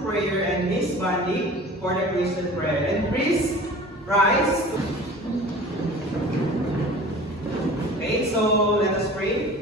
of prayer and Miss Bundy for the Christian prayer. And please rise. Okay, so let us pray.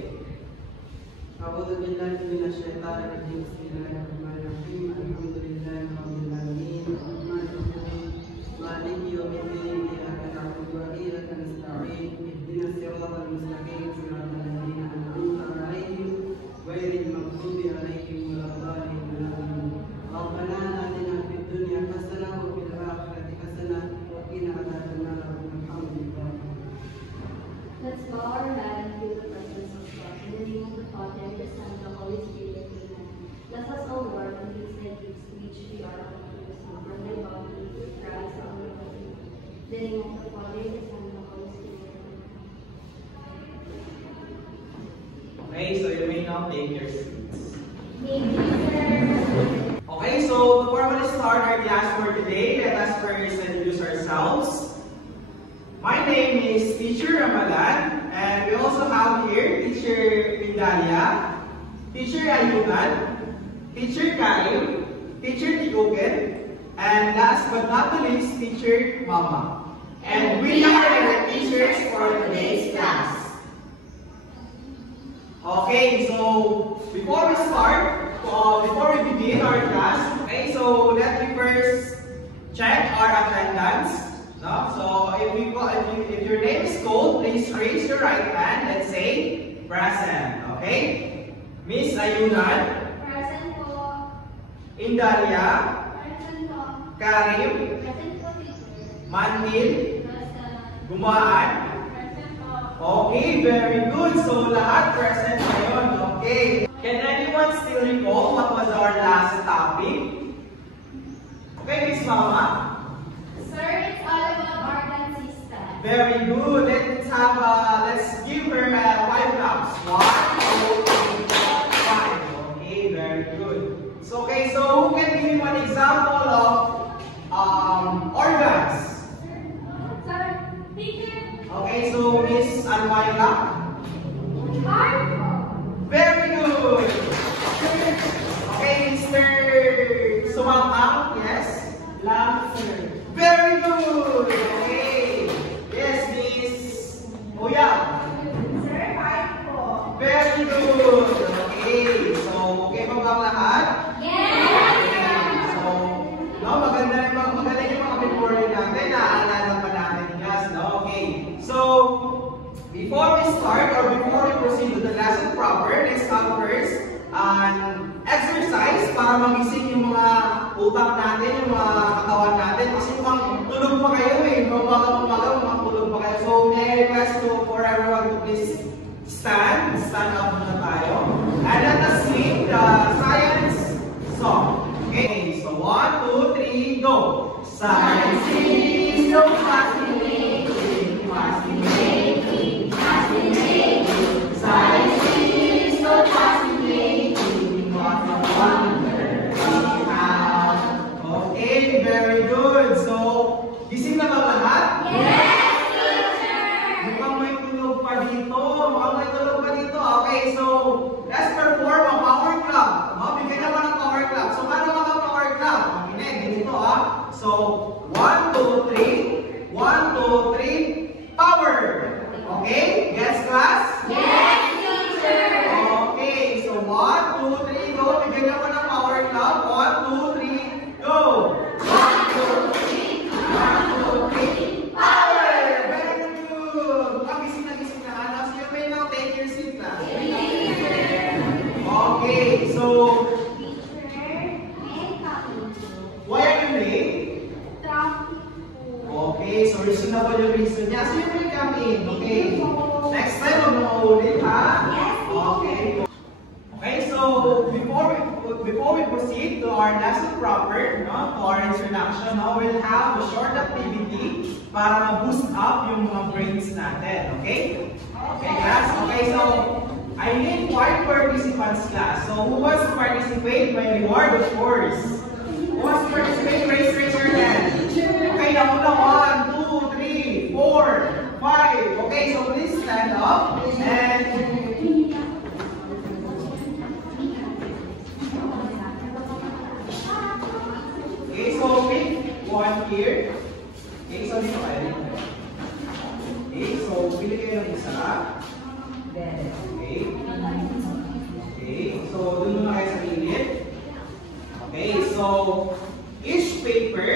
Let's bow our head and feel the presence of God. In the name of the Father, and the Son, and the Holy Spirit. Amen. Bless us, O Lord, and these thy gifts, which we are about to receive from thy body, through Christ our Lord. In the name of the Father, and the Son, and the Holy Spirit. Amen. Okay, so you may now take your seats. Thank you, sir. Okay, so before we start our class for today, let us first introduce ourselves. My name is Teacher Ramadan, and we also have here Teacher Pindalia, Teacher Ayunan, Teacher Karim, Teacher Tiguken, and last but not the least, Teacher Mama. And we are the teachers for today's class. Okay, so before we start, before we begin our class, okay, so let me first check our attendance. No? So if your name is called, please raise your right hand and say present. Okay? Miss Ayunan. Present po. Indalia. Present po. Karim. Present po, teacher. Manhil. Present. Gumaan. Present po. Okay, very good. So lahat present ngayon. Okay. Can anyone still recall what was our last topic? Okay, Miss Mama. Sir, it's all about organ system. Very good. Let's give her 5 claps. 1, 2, 3, 4, 5. Okay, very good. So who can give me one example of organs? Sir, teacher. Okay, so Miss Almayra. Heart. Very good. Okay, Mr. Sumangkang. Yes. Lungs. Very good. Okay. Yes, Miss Oya. Sir, heart po. Very good. Okay. So, okay pa ba ang lahat? Yes! So, no, magaling yung mga memorial natin. Naaalala pa natin. Yes, no? Okay. So, before we start or before we proceed to the lesson proper, let's have first an exercise para magising yung mga utak natin, yung mga katawan natin. Kasi mukhang tulog pa kayo eh. Umaga, mukhang tulog pa kayo. So, may I request for everyone to please stand up muna tayo. And let us sing the science song. Okay, so 1, 2, 3, go! Science is so fascinating, fascinating, fascinating. Science is so fascinating, what a wonder we have. Okay, very good. So, gising na ba lahat? Yes, teacher! Mukhang may tulog pa dito. Okay, so, let's perform a power clap. Bigyan naman ng power clap. So, paano mga power clap? Ganito ah. So, 1, 2, 3. 1, 2, 3. Power! Okay? Yes, class? Yes, teacher! Okay, so 1, 2, 3, go. Bigyan naman ng power clap. 1, 2, 3, go! 1, 2, 3. 1, 2, 3. Power! Very good! Mukhang gising na. So, you may now take your seat, class. Okay, so, why are you late? Okay, so reasonable yung reason niya. So, you will come in. Okay. Next time, huwag mo maulit, ha? Okay. Okay, so, before we proceed to our lesson proper, to our introduction, we'll have a short activity para ma-boost up yung mga brains natin. Okay? Okay, class? Okay, so, I need 5 participants, class. So, who wants to participate? May reward, of course. Who wants to participate? Raise your hand. Okay, nauna 1, 2, 3, 4, 5. Okay, so please stand up. And one here. Okay, so dito kayo. Okay, so pili kayo ng isa. Okay. Okay, so dun muna kayo sa gilid. Okay, so each paper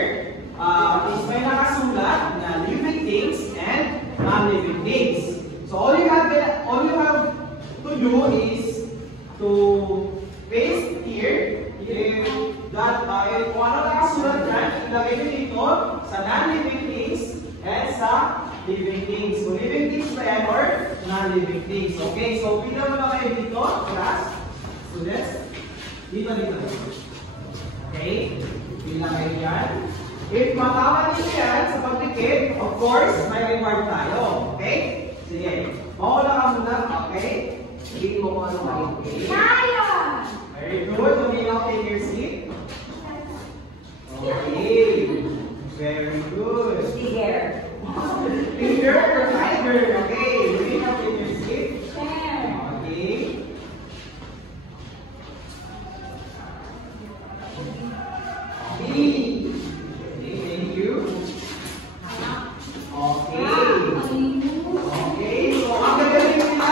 is may nakasulat na living things and non-living things. So all you have to do is to paste here if that kung ano nakasulat dyan, ilagay nyo dito sa non-living things and sa living things. So living things ba yan or non-living things? Okay, so pila mo na kayo dito, class, students. Dito. Okay, pila kayo dyan. If matama nyo yan sa pagdikit, of course, may reward tayo. Okay? Sige. Mauna ka muna, okay? Sige mo kung ano kayo. Very good. So, you now take your seat. Okay. Very good. Tiger. Okay. You now take your seat. Okay. Okay. Thank you. Okay. Okay. So, ang gagaling nila.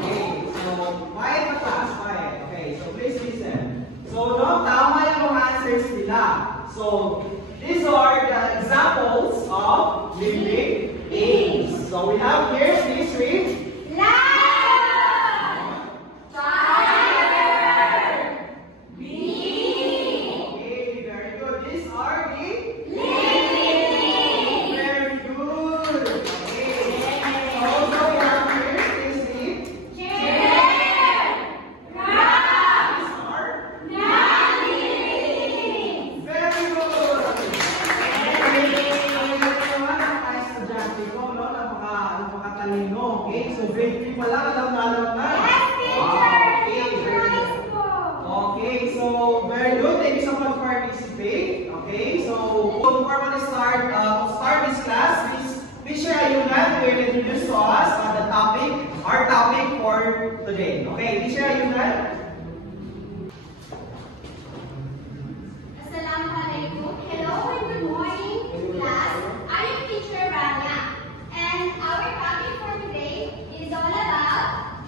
Okay. So, quiet na class. Quiet. Okay. So, please listen. So, no, tama yung mga answers nila. So, these are the examples of living things. So, we have here, please read. Okay, so grade 3 pa lang, alam na. Okay, so very good. Thank you so much for participating. Okay, so before we start this class, please share a unit will introduce to us our topic for today. Okay, please share a unit. Assalamualaikum. Hello and good morning, class. I am teacher Rania, and our topic for today is all about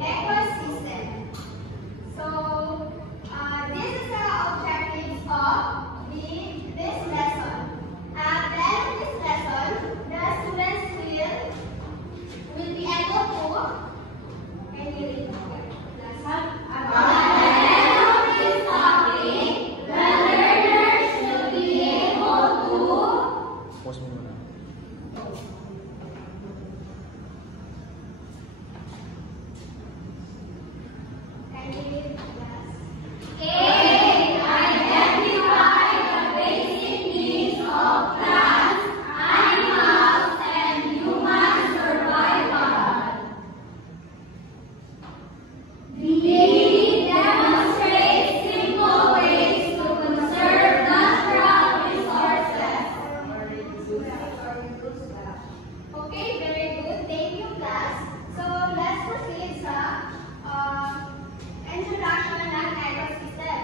ecosystem. So, this is the objectives of this lesson. Then this lesson, the students will be able to. Can you read the lesson? Okay, very good. Thank you, class. So let's proceed sa introduction ng ecosystem.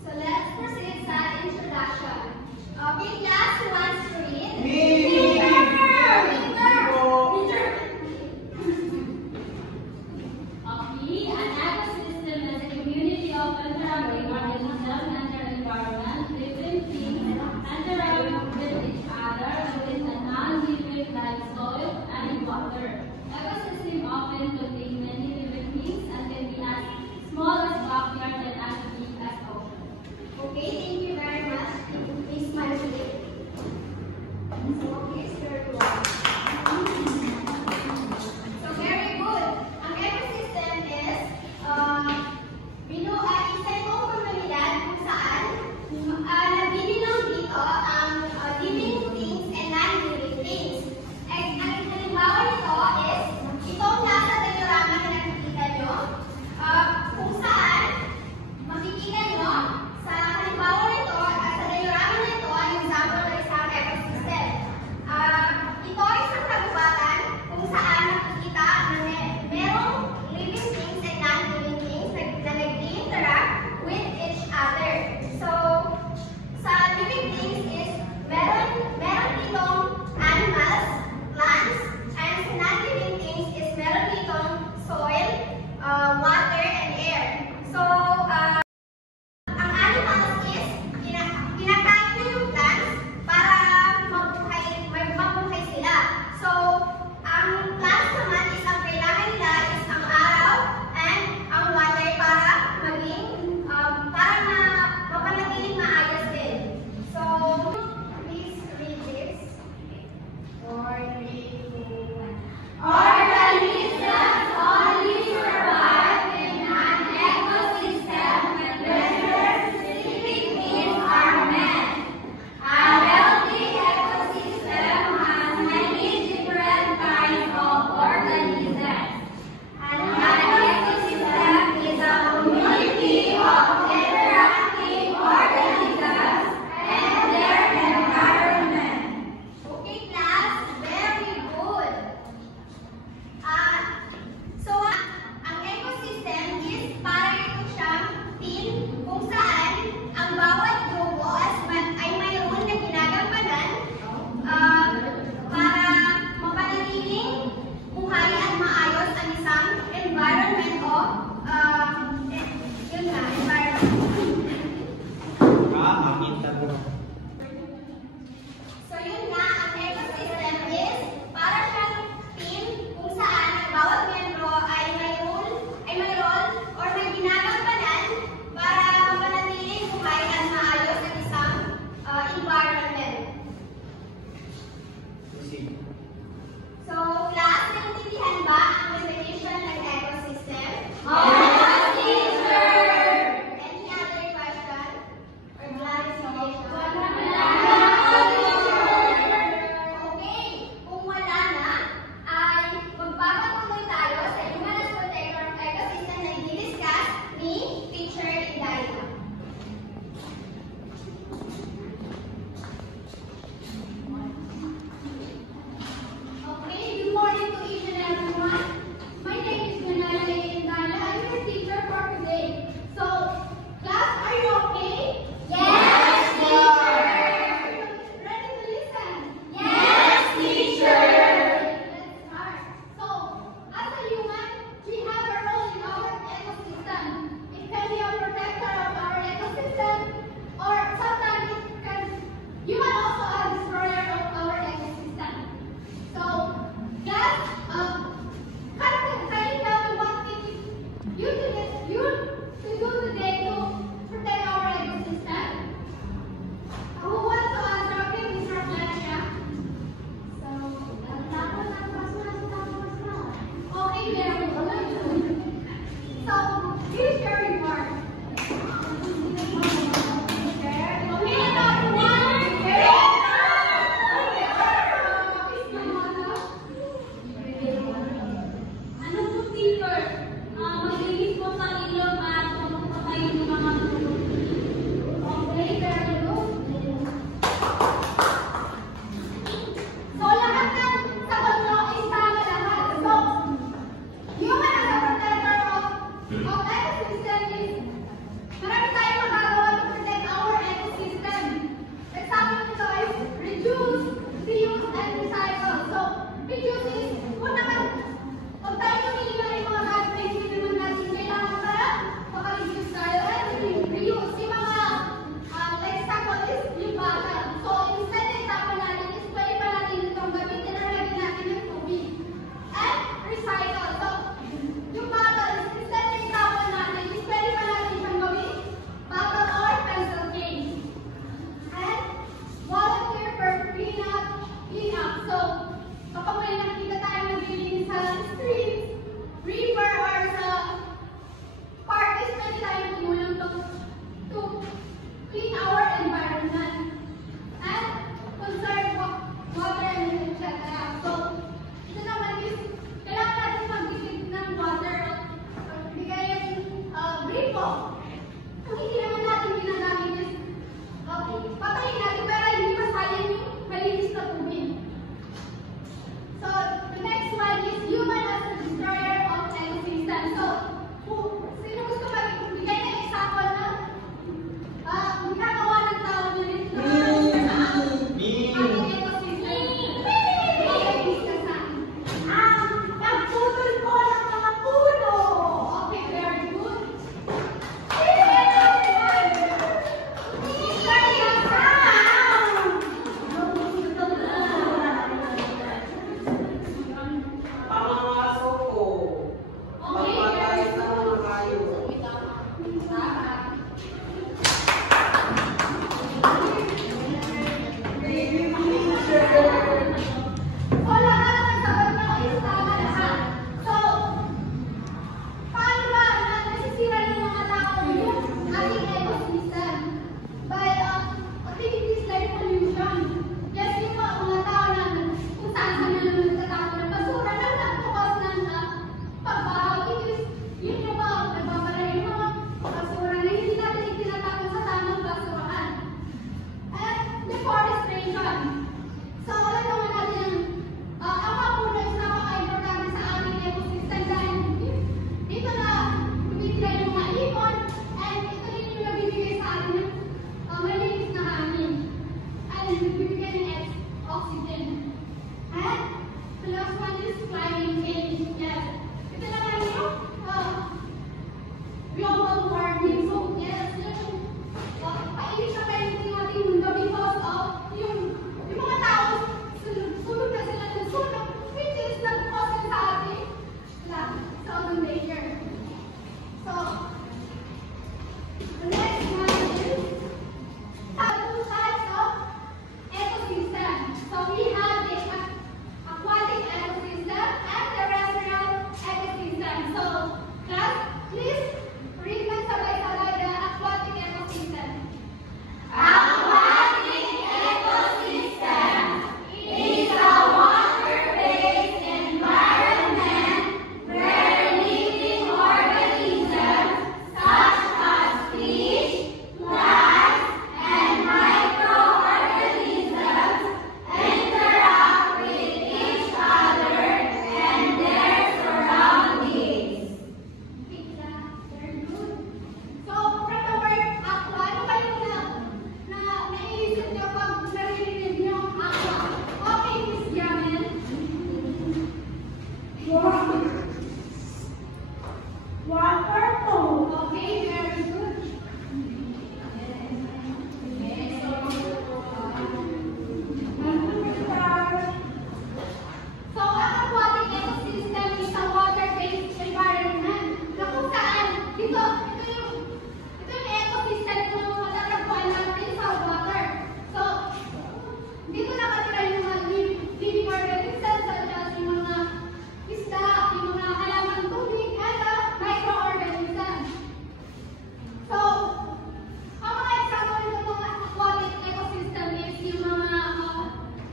So let's proceed sa introduction. Okay, class, who wants to read? An ecosystem is a community of interacting organisms and their environment, living things, interacting with each other within a non-living like soil and water. Ecosystem often contain many living things and can be as small as backyard and as big as ocean. Okay, thank you very much. Please smile today. Okay, sir. So very good. Ang ecosystem is isa yung komunidad kung saan nagbibilang dito ang living things and non-living things. Ang halimbawa nito is itong nasa diagrama na nakikita nyo, kung saan makikita nyo sa halimbawa nito, sa diagrama nito, ang example ng isang ecosystem. proceed. So, class, naintindihan ba ang definition ng ecosystem? Yes, teacher! Any other question? Or clarification? Okay, kung wala na, ay magpapatuloy tayo sa Human Protector of Ecosystem na i-discuss ni Teacher Indalia.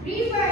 River